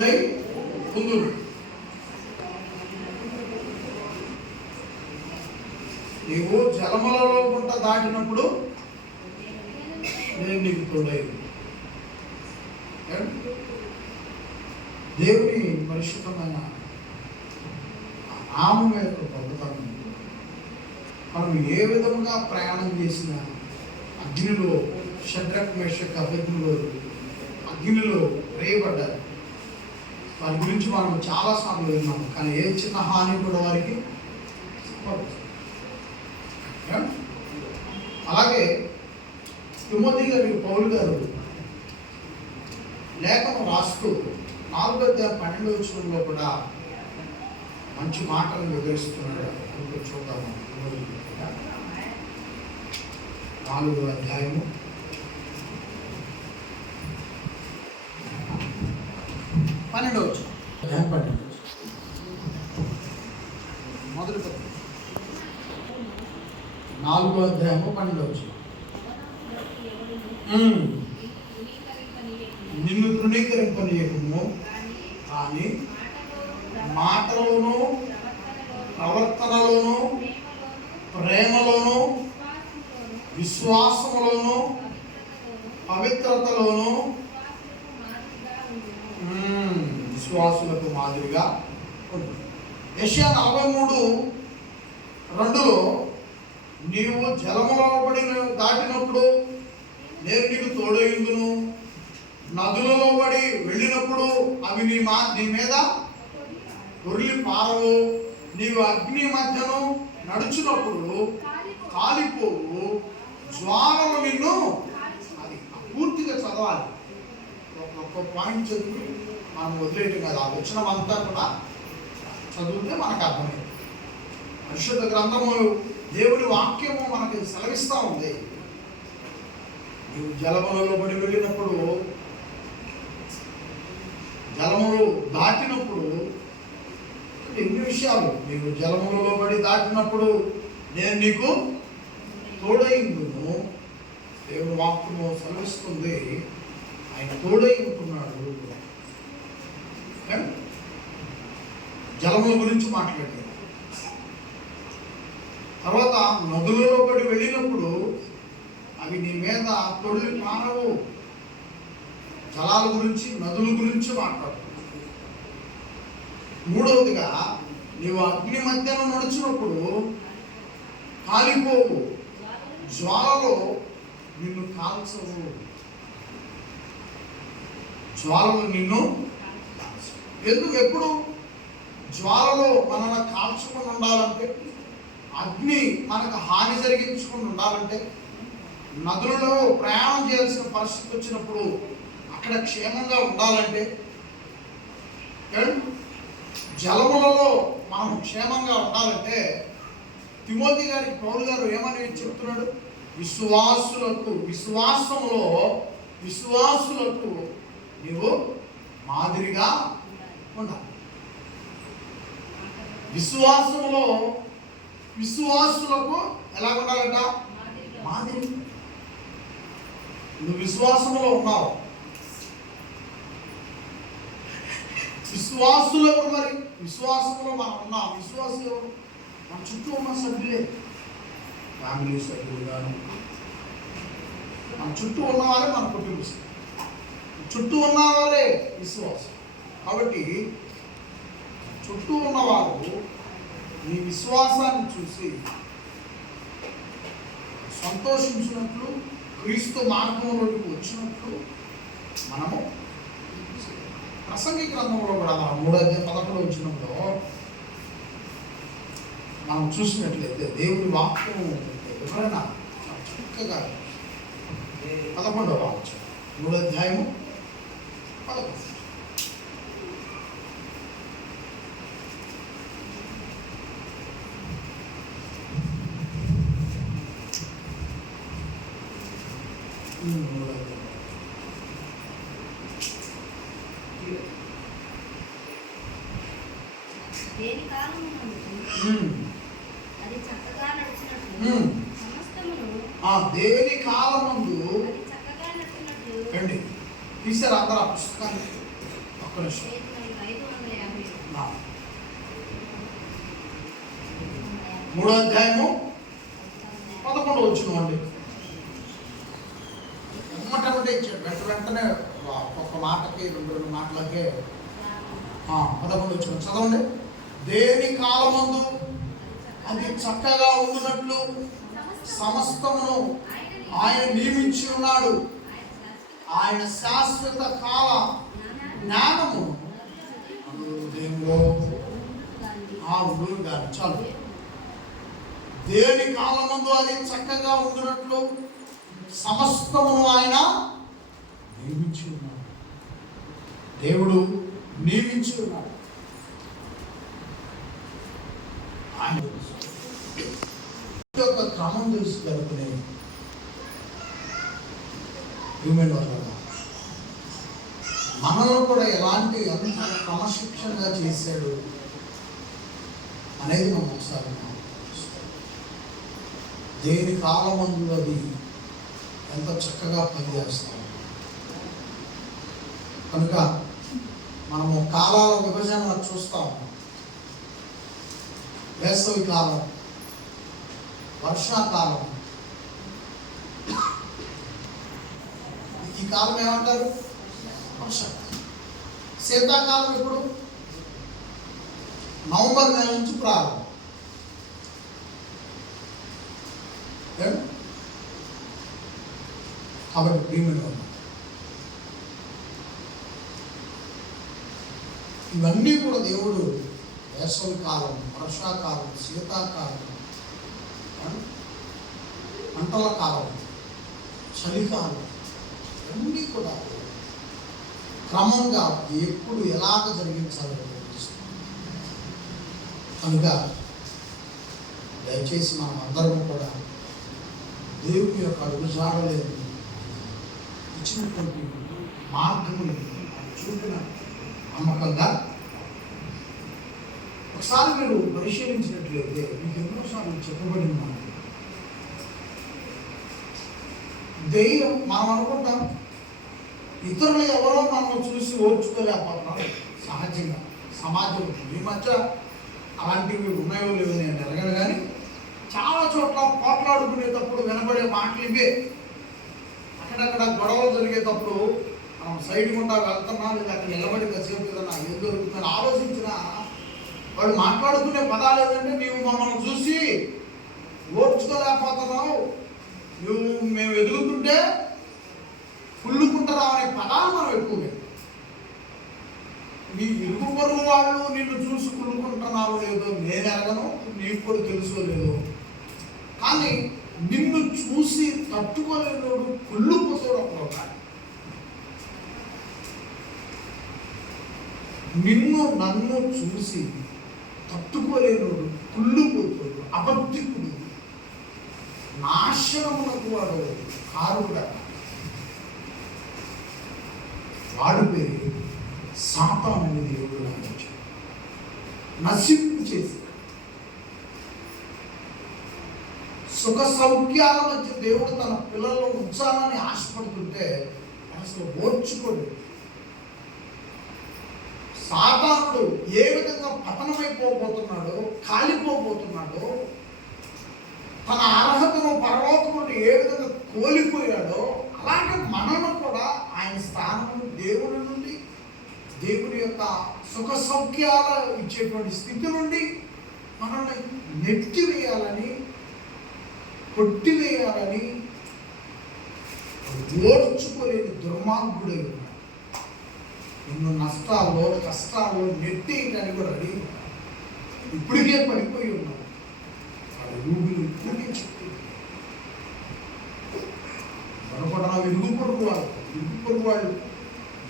ముందు నీవు జలమలలో గుంట దాటినప్పుడు నేను నీకు తోడై. దేవుని పరిశుద్ధమైన ఆ నామం యొక్క గొప్పతనం మనం ఏ విధముగా ప్రయాణం చేసిన అగ్నిలో షడ్రక్ మేషక్ అభిజ్ఞులు అగ్నిలో రేయబడ్డారు వారి గురించి మనం చాలా సార్లు విన్నాము. కానీ ఏ చిన్న హాని కూడా వారికి అలాగే తిమ్మతి గారు పౌలు గారు లేఖను రాస్తూ నాలుగో అధ్యాయం పన్నెండు కూడా మంచి మాటలను వివరిస్తున్నాడు. చూద్దాము. నాలుగు నాలుగో అధ్యాయము పన్నెండు వచ్చు అధ్యాయం పన్నెండు మొదటి పత్రిక నాలుగో అధ్యాయము పన్నెండు నిన్ను తృణీకరింపనీయకము కానీ మాటలోను ప్రవర్తనలోను ప్రేమలోను విశ్వాసములోను పవిత్రతలోను మ్మ్. విశ్వాసులకు మాదిరిగా ఉంది. యెషయా నలభై మూడు రెండులో నీవు జలములబడిన దాటినప్పుడు నేను నీకు తోడయుందును నదులలో పడి వెళ్ళినప్పుడు అవి నీ మా నీ మీద ఉరిలి పారవు. నీవు అగ్ని మధ్యను నడుచున్నప్పుడు కాలిపోవు. జ్వాలము నిన్ను అది పూర్తిగా చదవాలి. ఒక్కొక్క పాయింట్ చదువు. మనం వదిలేయటం కాదు. ఆ వచ్చిన అంతా కూడా చదివితే మనకు అర్థమైంది. పరిశుద్ధ గ్రంథము దేవుడి వాక్యము మనకి సెలవిస్తూ ఉంది. నీవు జలములలో పడి వెళ్ళినప్పుడు జలములు దాటినప్పుడు ఎన్ని విషయాలు. నీవు జలములలో పడి దాటినప్పుడు నేను నీకు తోడైందును. దేవుని వాక్యము సెలవిస్తుంది. ఆయన తోడై ఉంటున్నాడు. జలముల గురించి మాట్లాడారు. తర్వాత నదులలో పడి వెళ్ళినప్పుడు అవి నీ మీద తొలి మానవు జలాల గురించి నదుల గురించి మాట్లాడు. మూడవదిగా నీవు అగ్ని మధ్యలో నడిచినప్పుడు కాలిపోవు. జ్వాలలో నిన్ను కాల్చవు. జ్వాలలు నిన్ను ఎందుకు ఎప్పుడు జ్వాలలో మనల్ని కాల్చుకొని ఉండాలంటే అగ్ని మనకు హాని జరిగించుకొని ఉండాలంటే నదులలో ప్రయాణం చేయాల్సిన పరిస్థితి వచ్చినప్పుడు అక్కడ క్షేమంగా ఉండాలంటే జలములలో మనం క్షేమంగా ఉండాలంటే తిమోతి గారికి పౌరు గారు ఏమని చెప్తున్నాడు? విశ్వాసులకు విశ్వాసంలో విశ్వాసులకు నీవు మాదిరిగా ఉండాలి విశ్వాసములో విశ్వాసులకు ఎలా ఉండాలంట మాదిరి. నువ్వు విశ్వాసములో ఉన్నావు. విశ్వాసులు ఎవరు మరి? విశ్వాసంలో మనం ఉన్నాం. విశ్వాసం ఎవరు? మన చుట్టూ ఉన్న సభ్యులే. ఫ్యామిలీ సభ్యులు కానీ మన చుట్టూ ఉన్నవారే మన కుటుంబ సభ్యులు. చుట్టూ ఉన్నవారే విశ్వాసం కాబట్టి చుట్టూ ఉన్నవారు నీ విశ్వాసాన్ని చూసి సంతోషించినట్లు క్రీస్తు మార్గంలోకి వచ్చినట్లు మనము ప్రసంగి గ్రంథంలో కూడా మనం మూడో పదకొండు వచ్చినప్పుడు మనం చూసినట్లయితే దేవుని వాక్యం ఎవరైనా చాలా చక్కగా పదకొండవ వాక్యం మూడో అధ్యాయము పదకొండు ఉమ్, మూడో అధ్యాయం. దేని కాలము ఉమ్, అది చక్కగా నడిచినట్లు ఉమ్. సమస్తమును ఆ దేని కాలమందు రండి. తీసారు అందరు ఆ పుస్తకాన్ని. ఒక్క నిమిషం. మూడో అధ్యాయము పదకొండు వచ్చిన అండి వెంటనే ఇచ్చాడు వెంట వెంటనే ఒక మాటకి రెండు రెండు మాటలకే ఆ, పదకొండు వచ్చిన చదవండి. దేని కాలమందు అది చక్కగా ఉండినట్లు సమస్తమును ఆయన నియమించి ఉన్నాడు. ఆయన శాశ్వత కాల జ్ఞానము. దేవుడు ఆ ఉండు గారు చాలు. దేని కాలమందు అది చక్కగా ఉండినట్లు సమస్తమును ఆయన నియమించి ఉన్నాడు దేవుడు నియమించి ఉన్నాడు ఆయన ఈ యొక్క క్రమం తెలిసి జరుపుకునే హ్యూమన్ వల్ల మనలో కూడా ఎలాంటి ఎంత క్రమశిక్షణగా చేశాడు అనేది మనం ఒకసారి మనం చూస్తాం. దేని కాలమందు అది ఎంత చక్కగా పనిచేస్తాం? కనుక మనము కాలాల విభజన చూస్తాం వేసవి కాలం వర్షాకాలం. ఈ కాలం ఏమంటారు? వర్షాకాలం. శీతాకాలం ఇప్పుడు నవంబర్ నెల నుంచి ప్రారంభం. కాబట్టి భీముడు వాళ్ళు, ఇవన్నీ కూడా దేవుడు వేసవి కాలం వర్షాకాలం శీతాకాలం పంటల కాలం చలికాలం అన్నీ కూడా క్రమంగా ఎప్పుడు ఎలాగ జరిగించాలో కనుక దయచేసి మనం అందరం కూడా దేవుని యొక్క అడుగుజాడలేదు ఇచ్చినటువంటి మార్గములు చూపిన నమ్మకంగా ఒకసారి మీరు పరిశీలించినట్లయితే మీకు ఎన్నోసార్లు చెప్పబడి ఉన్నాను దెయ్యం మనం అనుకుంటాం. ఇతరులు ఎవరో మనం చూసి ఓర్చుకోలేకపోతున్నాం సహజంగా సమాజం ఈ మధ్య అలాంటివి ఉన్నాయో లేవో నేను ఎరగను కానీ చాలా చోట్ల పోట్లాడుకునేటప్పుడు వినబడే మాటలు ఇవే అక్కడక్కడ గొడవలు జరిగేటప్పుడు మనం సైడ్ గుండా వెళ్తున్నా లేదా అక్కడ నిలబడి కాసేపు ఏదన్నా ఏం జరుగుతుందని ఆలోచించిన వాడు మాట్లాడుకునే పదాలు ఏంటంటే నీవు మమ్మల్ని చూసి ఓర్చుకోలేకపోతున్నావు నువ్వు మేము ఎదుగుతుంటే కుళ్ళుకుంటారా అనే పదాలు మనం ఎక్కువగా. నీ ఇరుగు పొరుగు వాళ్ళు నిన్ను చూసి కుళ్ళుకుంటున్నావు లేదో నేను ఎరగను నీకు కూడా తెలుసో లేదో. కానీ నిన్ను చూసి తట్టుకోలేనోడు కుళ్ళుకుపోతాడు ఒకడు ఉన్నాడు. నిన్ను నన్ను చూసి తట్టుకోలేనోడు కుళ్ళుపోతాడు అబద్ధికుడు. నాశనమునకు వాడు కారుడా. వాడు పేరు సాతాను అనేది దేవుడు రాయించాడు నశింపు చేసి సుఖ సౌఖ్యాల మధ్య దేవుడు తన పిల్లల్లో ఉంచాలని ఆశపడుతుంటే అసలు ఓర్చుకోడు సాధారణుడు ఏ విధంగా పతనమైపోబోతున్నాడో కాలిపోబోతున్నాడో తన అర్హతను పరలోకముడు నుండి ఏ విధంగా కోల్పోయాడో అలాగే మనను కూడా ఆయన స్థానం దేవుడి నుండి దేవుని యొక్క సుఖ సౌఖ్యాల ఇచ్చేటువంటి స్థితి నుండి మనల్ని నెట్టివేయాలని కొట్టివేయాలని ఓర్చుకోలేని దుర్మార్గుడై ఉన్నాడు ఎన్నో నష్టాల్లో కష్టాల్లో నెట్టేయడానికి కూడా రెడీ ఉన్నాడు. ఇప్పటికే పడిపోయి ఉన్నాడు. వాళ్ళ రూపులు ఇప్పటికే చెప్పి పొరపడా నా ఇరుగు పొరుగు వాళ్ళు ఇరుగు పొరుగు వాళ్ళు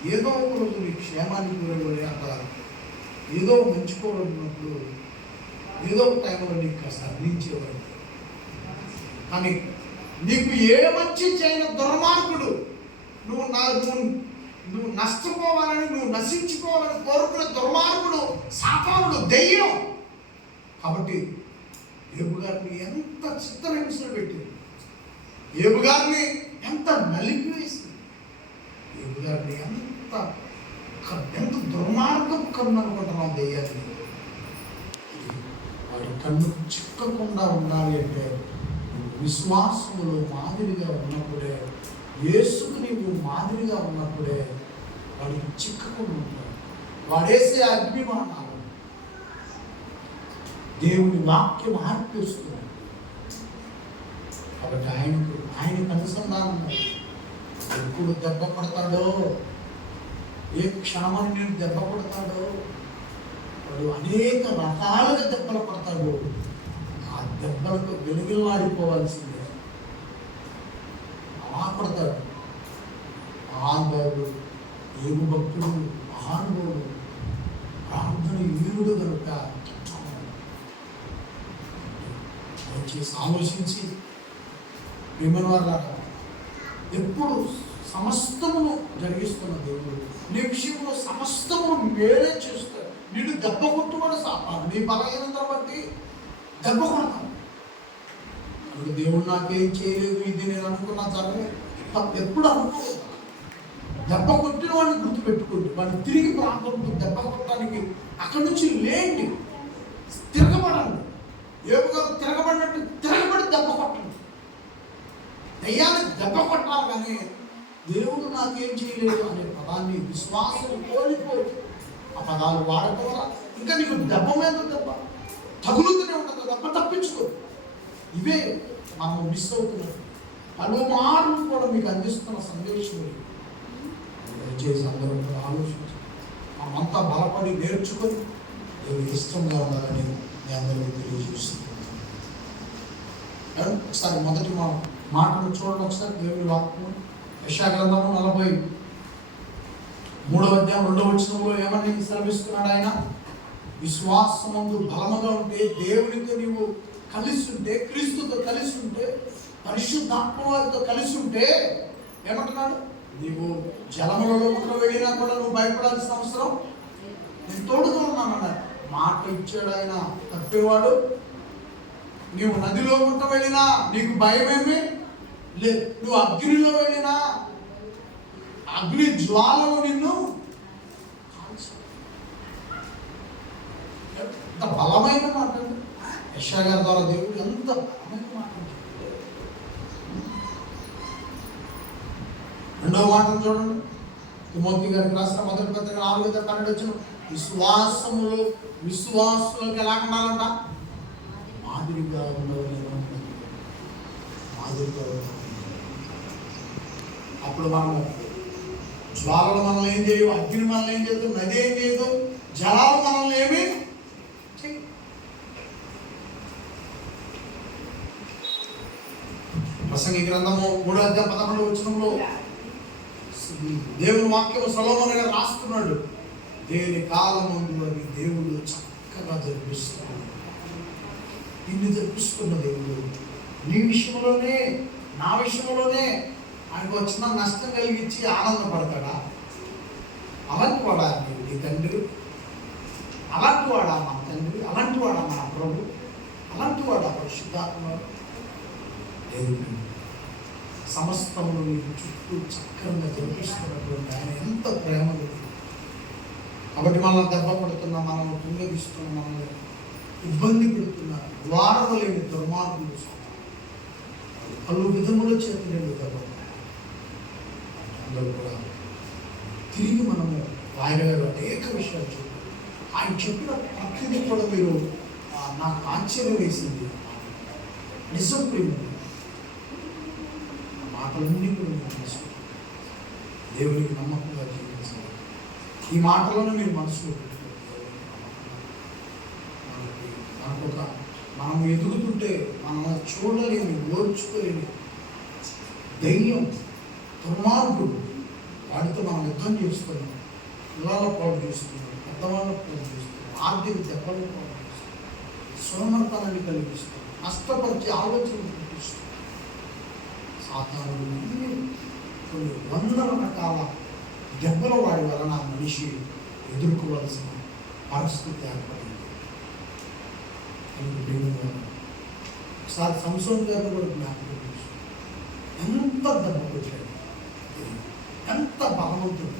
ఏదో ఒక రోజు నీ క్షేమానికి గురయ్యే అక్కడ ఏదో మంచి ఉన్నప్పుడు ఏదో ఒక టైంలో నీకు కాస్త అందించేవాడు కానీ నీకు ఏ మంచి చేయని దుర్మార్గుడు నువ్వు నా నువ్వు నువ్వు నష్టపోవాలని నువ్వు నశించుకోవాలని కోరుకున్న దుర్మార్గుడు సాతానుడు దెయ్యం కాబట్టి ఏబు గారిని ఎంత చిత్తహింసలు పెట్టింది? ఏబు గారిని ఎంత నలిపివేసింది ఏబు గారిని ఎంత ఎంత దుర్మార్గం కన్ను అనుకుంటున్నాం దెయ్యాన్ని? వాడి కన్ను చిక్కకుండా ఉండాలి అంటే నువ్వు విశ్వాసములో మాదిరిగా ఉన్నప్పుడే యేసుకు నీవు మాదిరిగా ఉన్నప్పుడే వాడికి చిక్కకుండా ఉంటాడు వాడేసే అభిమానాలు దేవుని వాక్యం ఆర్పిస్తుంది. కాబట్టి ఆయనకు ఆయనకు అనుసంధానం ఎప్పుడు దెబ్బ పడతాడో ఏ క్షణమని నేను దెబ్బ పడతాడో వాడు అనేక రకాలుగా దెబ్బలు పడతాడు ఆ దెబ్బలకు వెలుగులాడిపోవాల్సిందే అలా పడతాడు మహానుభావుడు ఏగు భక్తుడు మహానుభావుడు. ప్రార్థన వీరుడు కనుక దయచేసి ఆలోచించి ప్రేమల వల్ల ఎప్పుడు సమస్తమును జరిగిస్తున్న దేవుడు. నీ విషయంలో సమస్తమును మేలే చేస్తాడు. నిన్ను దెబ్బ కొట్టుబడి సాపాడు. నీ బలహీనత బట్టి దెబ్బ కొడతాను దేవుడు నాకేం చేయలేదు ఇది నేను అనుకున్నా సరే ఎప్పుడు అనుకోలేదు. దెబ్బ కొట్టిన వాడిని గుర్తుపెట్టుకోండి. వాడిని తిరిగి ప్రాంతంలో దెబ్బ కొట్టడానికి అక్కడి నుంచి లేండి. తిరగబడండి ఏపు తిరగబడినట్టు తిరగబడి దెబ్బ కొట్టండి. దయ్యాన్ని దెబ్బ కొట్టాలి కానీ దేవుడు నాకేం చేయలేదు అనే పదాన్ని విశ్వాసం కోల్పోయి ఆ పదాలు వాడటం వల్ల ఇంకా నీకు దెబ్బ మీద దెబ్బ తగులుతూనే ఉంటుంది. దెబ్బ తప్పించుకో. ఇవే మనం మిస్ అవుతున్నాం. పలుమార్లు కూడా మీకు అందిస్తున్న సందేశం దయచేసి అందరూ కూడా ఆలోచించి అంతా బలపడి నేర్చుకొని దేవుడికి ఇష్టంగా ఉండాలని మీ అందరికీ తెలియజేస్తున్నాను. ఒకసారి మొదటి మా మాటను చూడండి ఒకసారి దేవుడి వాక్యం యశాగ్రంథము నలభై మూడవ అధ్యాయం రెండవ వచనంలో ఏమని శ్రమిస్తున్నాడు ఆయన? విశ్వాసమందు బలముగా ఉంటే దేవునితో నీవు కలిసి ఉంటే క్రీస్తుతో కలిసి ఉంటే పరిశుద్ధాత్మ వారితో కలిసి ఉంటే ఏమంటున్నాడు? నీవు జలములలో కూడా వెళ్ళినా కూడా నువ్వు భయపడాల్సిన అవసరం నేను తోడుగా ఉన్నాను మాట ఇచ్చాడు ఆయన తప్పేవాడు. నీవు నదిలో గుంట వెళ్ళినా నీకు భయమేమి లేదు. నువ్వు అగ్నిలో వెళ్ళినా అగ్ని జ్వాలలు నిన్ను ఎంత బలమైన మాట అండి. యశా గారి ద్వారా దేవుడు ఎంత బలమైన మాట రెండవ మాటను చూడండి. తిమోతి గారికి రాసిన మొదటి పత్రిక నాలుగు నాలుగైదు పన్నెండు వచ్చిన విశ్వాసములు విశ్వాసులకు ఎలా ఉండాలంట? మాదిరిగా ఉండవలేను మాదిరిగా అప్పుడు మనం జ్వాలలు మనల్ని ఏం చేయవు అగ్ని మనల్ని ఏం చేయదు నది ఏం చేయదు జలాలు మనల్ని ఏమి? చేయవు. ప్రసంగి గ్రంథము మూడో అధ్యాయ పదకొండు వచ్చినంలో దేవుని వాక్యం సలోమనగా రాస్తున్నాడు. దేని కాలమందు అని దేవుడు చక్కగా జరిపిస్తున్నాడు. నిన్ను జరిపిస్తున్న దేవుడు. నీ విషయంలోనే నా విషయంలోనే ఆయనకు వచ్చిన నష్టం కలిగించి ఆనందపడతాడా అలాంటి వాడా నీవు నీ తండ్రి అలాంటి వాడా మా తండ్రి అలాంటి వాడా మా ప్రభు అలాంటి వాడా పరిశుద్ధాత్మ దేవుడు సమస్తమును నీకు చుట్టూ చక్కగా జరిపిస్తున్నటువంటి ఆయన ఎంత ప్రేమ కాబట్టి మనల్ని దెబ్బ పడుతున్న మనల్ని కుంగగిస్తున్న మనల్ని ఇబ్బంది పెడుతున్న ద్వారము లేని దుర్మార్గులు పలు విధముల చేతి నేను దెబ్బ అందరూ కూడా తిరిగి మనము ఆయన గారు అనేక విషయాలు చెప్పారు. ఆయన చెప్పిన ప్రతిదీ కూడా మీరు నాకు ఆశ్చర్యం వేసింది. నిజం ప్రేమ మాటలన్నీ కూడా దేవునికి నమ్మకంగా ఈ మాటలను మీరు మనసులో మనకు ఒక మనం ఎదుగుతుంటే మనం చూడలేని ఓర్చుకోలేని దయ్యం దుర్మార్గుడు వాడితో మనం యుద్ధం చేస్తున్నాం. పిల్లల పాడు చేస్తున్నాం. పెద్దవాళ్ళ పాడు చేస్తున్నాం. ఆర్థిక దెబ్బలు పాడు చేస్తున్నాం. సోమర్పణాన్ని కలిగిస్తున్నాం. నష్టపరిచే ఆలోచనలు పుట్టిస్తున్నాం సాధారణ కొన్ని వందల రకాల దెబ్బలు వాడి వలన ఆ మనిషి ఎదుర్కోవాల్సిన పరిస్థితి ఏర్పడింది. ఒకసారి సంసోన్ గారిని కూడా జ్ఞాపకం చేసుకో. ఎంత దెబ్బ కొట్టాడు ఎంత బలవంతుడు.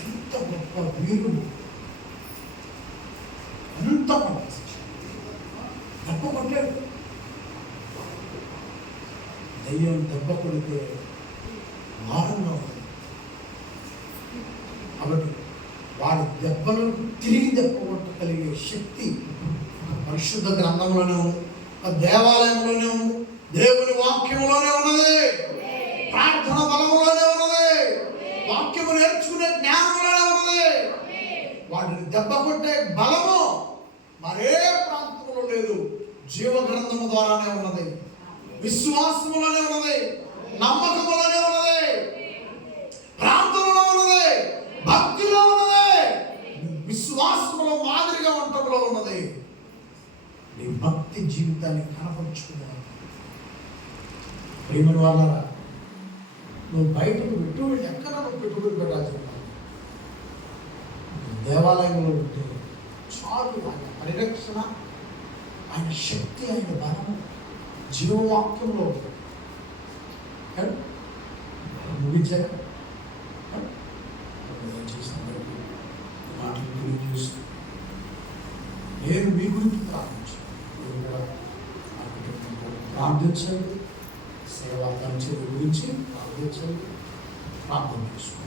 ఎంత గొప్ప వీరుడు. ఎంత దెబ్బ కొట్టాడు. దయ్యం దెబ్బ కొడితే వారంగా ఉంది కాబట్టి వాడి దెబ్బలను తిరిగి కలిగే శక్తి పరిశుద్ధ గ్రంథంలోనే దేవాలయంలోనే దేవుని వాక్యంలోనే ఉన్నది. ప్రార్థన బలంలోనే ఉన్నది. వాక్యము నేర్చుకునే జ్ఞానంలోనే ఉన్నది. వాటిని దెబ్బ కొట్టే బలము మరే ప్రాంతంలో లేదు. జీవ గ్రంథము ద్వారానే ఉన్నది. విశ్వాసములోనే ఉన్నది. నమ్మకములోనే ఉన్నది. ప్రాంతంలో ఉన్నది. భక్తులు విశ్వాసములో మాదిరిగా ఉండటంలో ఉన్నది. నీ భక్తి జీవితాన్ని కనపరుచుకున్నాను ప్రేమల వల్ల నువ్వు బయటకు పెట్టుబడి ఎక్కడ నువ్వు పెట్టుబడి పెట్టాల్సి దేవాలయంలో ఉంటే చాలు ఆయన పరిరక్షణ ఆయన శక్తి ఆయన బలము జీవవాక్యంలో ఉంది. ముగించారు కదా? నేను చేసిన వరకు ఈ మాటలు గురించి చూసి నేను మీ గురించి ప్రార్థించాను మీరు కూడా నా కుటుంబం కొరకు ప్రార్థించండి సేవా పరిచయం గురించి ప్రార్థించండి ప్రార్థన చేసుకోండి